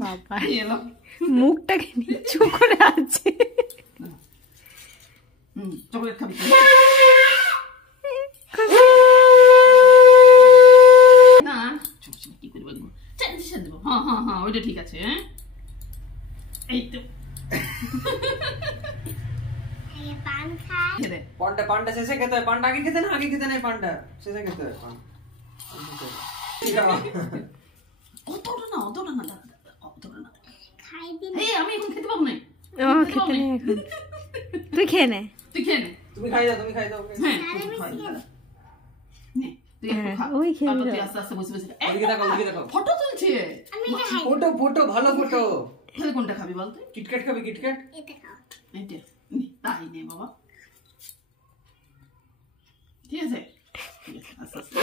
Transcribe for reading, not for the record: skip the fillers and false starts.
বাবা এলো মুখটাকে নিচু করে আছে। চকলেট খাবি না? কি করে বলবো, দেবো। হ্যাঁ হ্যাঁ হ্যাঁ, ওইটা ঠিক আছে। হ্যাঁ এই তো পান্ডা পান্ডা শেষে খেতে হয়, পান্ডা আগে খেতে না, আগে খেতে নাই, পান্ডা শেষে খেতে হয়। অতটা না, অতটা না, অতটা না। এই আমি এখন খেতে পাবো না। খেতে নেই এখন, তুই খেয়ে নে। তুই খেয়ে নে। তুমি খাই দাও, তুমি খাই দাও। হ্যাঁ তুই খাই দে। নে তুই একটু খা। ওই খেয়ে তারপর দাও। তুই আস্তে আস্তে বসে বসে ওদিকে তাকাও, ওদিকে তাকাও। ফটো তুলছে। ফটো ফটো ভালো ফটো। তাহলে কোনটা খাবি বল তুই? কিটক্যাট খাবি? কিটক্যাট এইটা নে, তাই নে বাবা। ঠিক আছে, ঠিক আছে, আস্তে আস্তে।